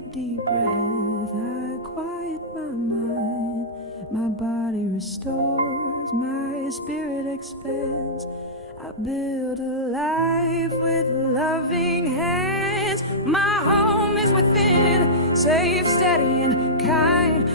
every deep breath I quiet my mind. My body restores, my spirit expands. I build a life with loving hands. My home is within, safe, steady, and kind.